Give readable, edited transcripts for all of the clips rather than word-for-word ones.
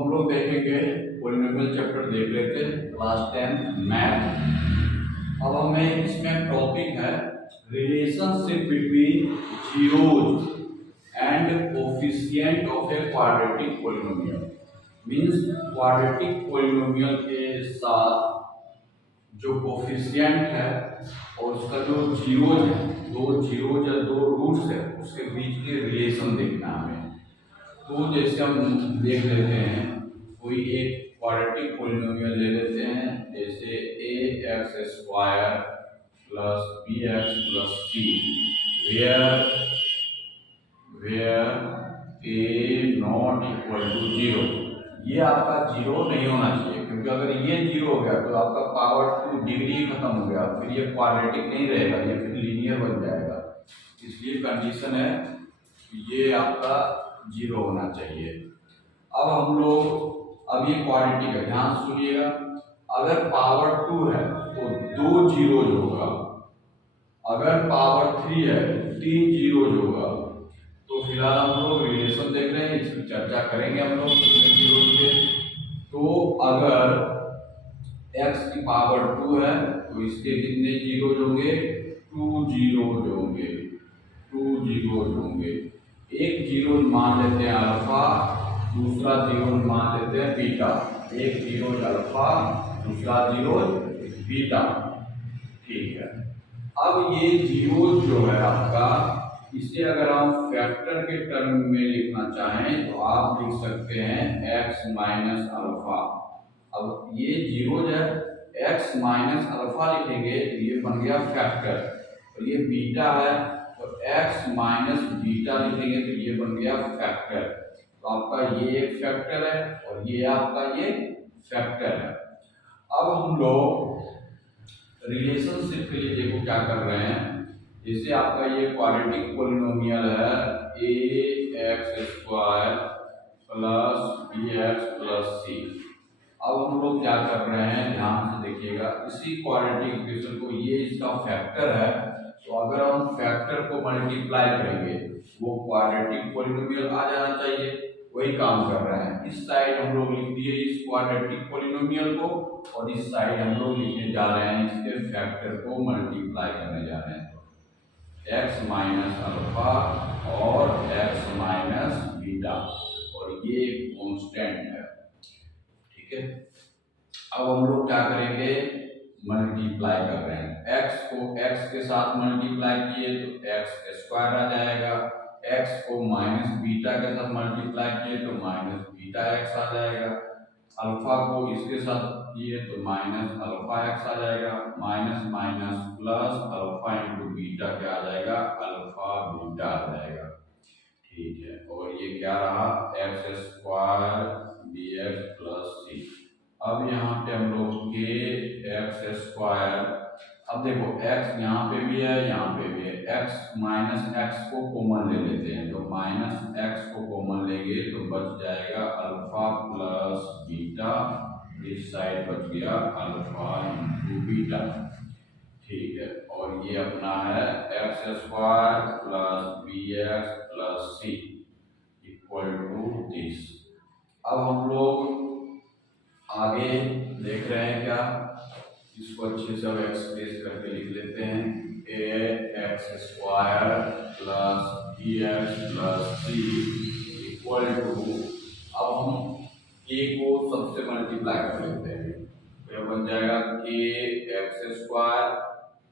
हम लोग देखेंगे पॉलिनोमियल चैप्टर देख लेते हैं क्लास 10 मैथ। अब हमें इसमें टॉपिक है relationship between zeros and coefficient of a quadratic polynomial. Means quadratic polynomial के साथ जो कोफिशिएंट है और उसका जो जीरोज है, दो जीरोज या दो रूट्स है, उसके बीच के रिलेशन देखना हमें। तो जैसे हम देख लेते हैं, कोई एक क्वाड्रेटिक पॉलिनोमियल ले लेते हैं, जैसे a x square plus b x plus c, where a not equal to zero. ये आपका जीरो नहीं होना चाहिए, क्योंकि अगर ये जीरो हो गया तो आपका पावर टू डिग्री खत्म हो गया, फिर ये क्वाड्रेटिक नहीं रहेगा, ये फिर लीनियर बन जाएगा। इसलिए कंडीशन है ये आपका जीरो होना चाहिए। अब हम लोग, अब ये क्वाड्रेटिक है, ध्यान से सुनिएगा। अगर पावर टू है तो दो जीरो होगा, अगर पावर थ्री है तो तीन जीरो होगा। तो फिलहाल हम लोग रिलेशन देख रहे हैं, इसकी चर्चा करेंगे हम लोग जीरो के। तो अगर x की पावर टू है तो इसके कितने जीरो होंगे? टू जीरो होंगे, टू जीरो होंगे। एक जीरो मान लेते हैं अल्फा, दूसरा जीरो मान लेते हैं बीटा। एक जीरो अल्फा, दूसरा जीरो बीटा, ठीक है। अब ये जीरो जो है आपका, इसे अगर हम फैक्टर के टर्म में लिखना चाहें तो आप लिख सकते हैं x माइनस अल्फा। अब ये जीरो है, x माइनस अल्फा लिखेंगे तो ये बन गया फैक्टर, और ये बीटा है तो x माइनस बीटा लिखेंगे तो ये बन गया फैक्टर। तो आपका ये एक फैक्टर है और ये आपका ये फैक्टर है। अब हम लोग रिलेशनशिप के लिए देखो क्या कर रहे हैं। जैसे आपका ये क्वाड्रेटिक पॉलिनोमियल है a x square plus b x plus c. अब हम लोग क्या कर रहे हैं, ध्यान से देखिएगा। इसी क्वाड्रेटिक इक्वेशन को, ये इसका फैक्टर है, तो अगर हम फैक्टर को मल्टीप्लाई करेंगे वो क्वाड्रेटिक पॉलिनोमियल आ जाना चाहिए। वही काम कर रहे हैं। इस साइड हम लोग लिख दिए इस क्वाड्रेटिक पॉलिनोमियल को, और इस साइड हम लोग लिखने जा रहे हैं इसके फैक्टर को मल्टीप्लाई करने जा रहे हैं। x माइनस अल्फा और x माइनस बीटा, और ये कांस्टेंट है, ठीक है। अब हम लोग क्या करेंगे, मल्टीप्लाई कर रहे हैं। x को x के साथ मल्टीप्लाई किए तो x स्क्वायर आ जाएगा, x को माइनस बीटा के साथ मल्टीप्लाई किए तो माइनस बीटा x आ जाएगा, अल्फा को इसके साथ किए तो माइनस अल्फा x आ जाएगा, minus minus plus alpha into beta क्या आ जाएगा, अल्फा बीटा आ जाएगा, ठीक है। और ये क्या रहा, x square b x plus c. अब यहाँ पे हम लोग के एक्स स्क्वायर, अब देखो x यहाँ पे भी है, यहाँ पे भी है, x माइनस एक्स को कॉमन ले लेते हैं, तो माइनस एक्स को कॉमन लेंगे तो बच जाएगा अल्फा प्लस बीटा, इस साइड बच गया अल्फा इंटू बीटा, ठीक है। और ये अपना है x square plus b x plus c equal to this. अब हम लोग आगे देख रहे हैं क्या, इसको अच्छे से अब एक्सप्रेस करके लिख लेते हैं। A x square plus b x plus c equal to, अब हम के को सबसे मल्टीप्लाई कर लेते हैं, तो बन जाएगा के x square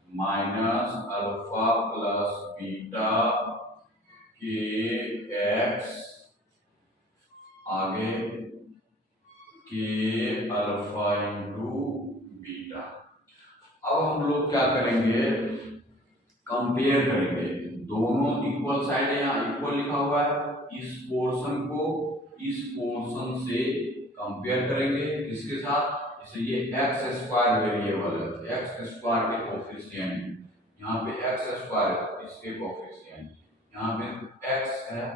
minus alpha plus beta के एक्स, आगे के अल्फा इंटू बीटा। अब हम लोग क्या करेंगे, कंपेयर करेंगे, दोनों इक्वल साइड है, यहाँ इक्वल लिखा हुआ है, इस पोर्शन को इस पोर्शन से कंपेयर करेंगे, इसके साथ, जैसे ये एक्स स्क्वायर वेरिएबल है, एक्स स्क्वायर के कोफिशिएंट, यहाँ पे एक्स स्क्वायर इसके कोफिशिएंट, यहाँ पे एक्स है,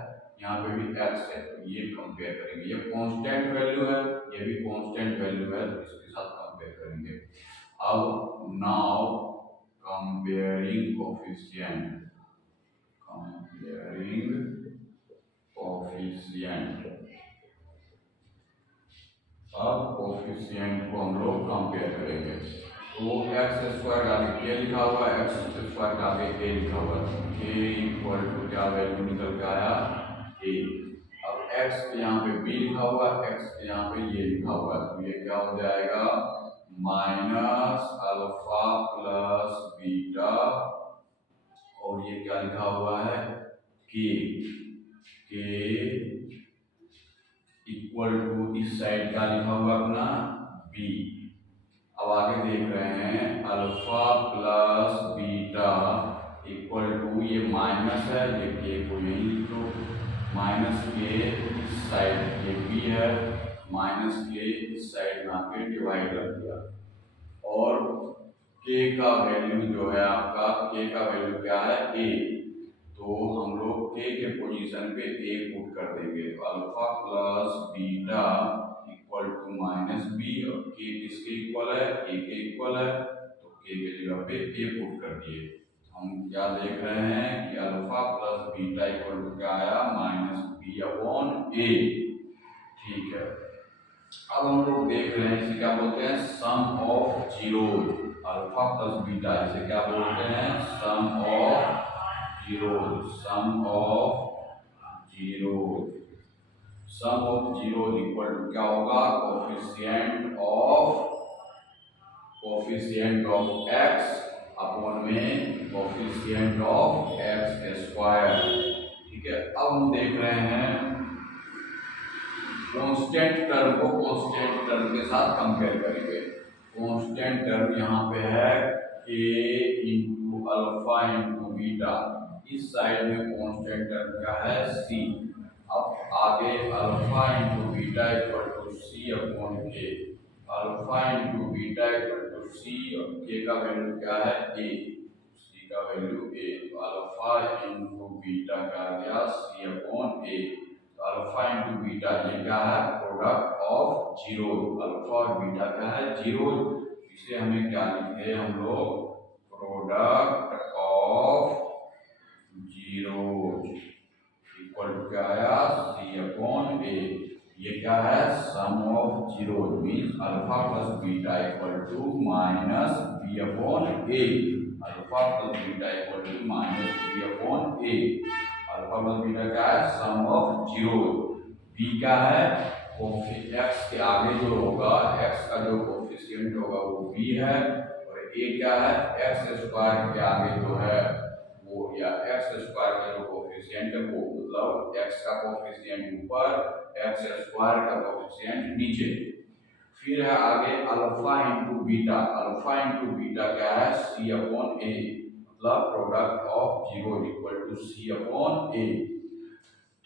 यहाँ पे भी एक्स है, तो ये कंपेयर करेंगे। ये कांस्टेंट वैल्यू है, ये भी कांस्टेंट वैल्यू है, तो इसके साथ कंपेयर करेंगे। अब now comparing coefficient, comparing coefficient, अब कोफिशिएंट को हम लोग कंपेयर करेंगे। तो एक्स स्क्वायर का आगे के लिखा हुआ है, एक्स स्क्वायर का आगे के लिखा हुआ है, के इक्वल टू क्या वैल्यू निकल के आया ए। अब एक्स के यहाँ पे बी लिखा हुआ है, एक्स के यहाँ पे ये लिखा हुआ है, तो ये क्या हो जाएगा माइनस अल्फा प्लस बीटा, और ये क्या लिखा हुआ है के इक्वल टू इस साइड क्या लिखा हुआ अपना बी। अब आगे देख रहे हैं alpha plus beta equal to, ये माइनस है, ये के को यही लिख दो, माइनस के इस साइड ये बी है, माइनस के इस साइड में आके डिवाइड कर दिया, और के का वैल्यू जो है आपका, के का वैल्यू क्या है ए, तो हम लोग ए के पोजीशन पे ए पुट कर देंगे, तो alpha plus beta equal to minus b, और के किसके इक्वल है ए के इक्वल है, तो के के जगह पे ए पुट कर दिए। हम क्या देख रहे हैं कि alpha plus beta equal to क्या आया माइनस बी अपॉन ए। ठीक है, अब हम लोग देख रहे हैं इसे क्या बोलते हैं sum of zeros, alpha plus beta इसे क्या बोलते हैं sum of zeros, sum of zeros, sum of zeros equal to क्या होगा कोफिशिएंट ऑफ एक्स अपॉन में कोफिशिएंट ऑफ एक्स स्क्वायर। ठीक है, अब हम देख रहे हैं कांस्टेंट टर्म को कांस्टेंट टर्म के साथ कंपेयर करेंगे। कांस्टेंट टर्म यहाँ पे है k into alpha into beta, इस साइड में कांस्टेंट टर्म क्या है सी। अब आगे alpha into beta equal to c upon k, alpha into beta equal to c, और के का वैल्यू क्या है ए, सी का वैल्यू ए, तो अल्फा इंटू बीटा का गया c upon a, alpha into beta ये क्या है प्रोडक्ट ऑफ जीरो, अल्फा और बीटा क्या है जीरो, इसे हमें क्या लिखे हम लोग product of zero equal to क्या आया सी अपॉन ए। ये क्या है sum of zero means alpha plus beta equal to minus b upon a, alpha plus beta equal to minus b upon a. Alpha plus beta क्या है sum of zero, B क्या है x के आगे जो होगा एक्स का जो कोफिशिएंट होगा वो बी है, और ए क्या है एक्स स्क्वायर के आगे जो है वो, या एक्स स्क्वायर का जो कोफिशिएंट है वो, मतलब एक्स का कोफिशिएंट ऊपर एक्स स्क्वायर का कोफिशिएंट नीचे। फिर है आगे alpha into beta, alpha into beta क्या है सी अपॉन ए, मतलब product of zero equal to c upon a.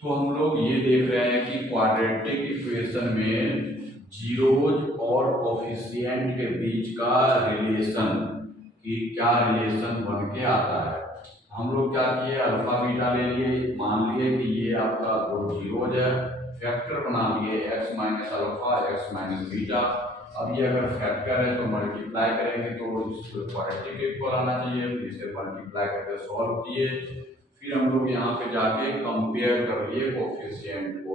तो हम लोग ये देख रहे हैं कि क्वाड्रेटिक इक्वेशन में जीरोज और कोफिशिएंट के बीच का रिलेशन, कि क्या रिलेशन बन के आता है। हम लोग क्या किए अल्फा बीटा ले लिए, मान लिए कि ये आपका दो जीरोज है, फैक्टर बना लिए x minus alpha x minus beta. अब ये अगर फैक्टर है तो मल्टीप्लाई करेंगे तो क्वाड्रेटिक इक्वल आना चाहिए, इसे मल्टीप्लाई करके सॉल्व किए, फिर हम लोग यहाँ पे जाके कंपेयर कर लिए कोफिशिएंट को,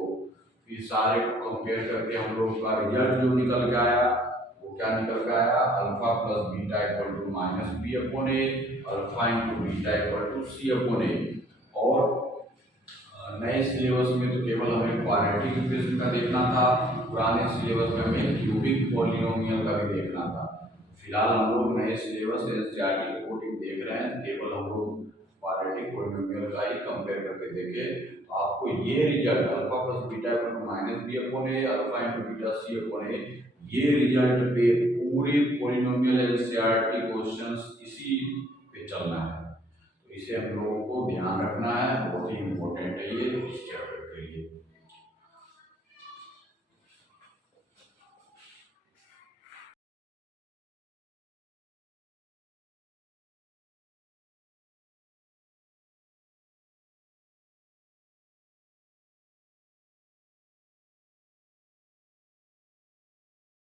फिर सारे को कंपेयर करके हम लोग का रिजल्ट जो निकल के आया वो क्या निकल के आया alpha plus beta equal to minus b upon a, alpha into beta equal to c upon a. और नए सिलेबस में तो केवल हमें क्वाड्रेटिक इक्वेशन का देखना था, पुराने सिलेबस में हमें क्यूबिक पॉलिनोमियल का भी देखना था। फिलहाल हम लोग नए सिलेबस एनसीईआरटी रिपोर्टिंग देख रहे हैं, केवल हम लोग क्वाड्रेटिक पॉलिनोमियल का ही कंपेयर करके देखे, तो आपको ये result alpha plus beta equal to minus b upon a, alpha into beta c upon a, ये रिजल्ट पे पूरे पॉलिनोमियल एनसीईआरटी क्वेश्चंस इसी पे चलना है, तो इसे हम लोगों को ध्यान रखना है, बहुत ही इंपॉर्टेंट है ये इस चैप्टर के लिए।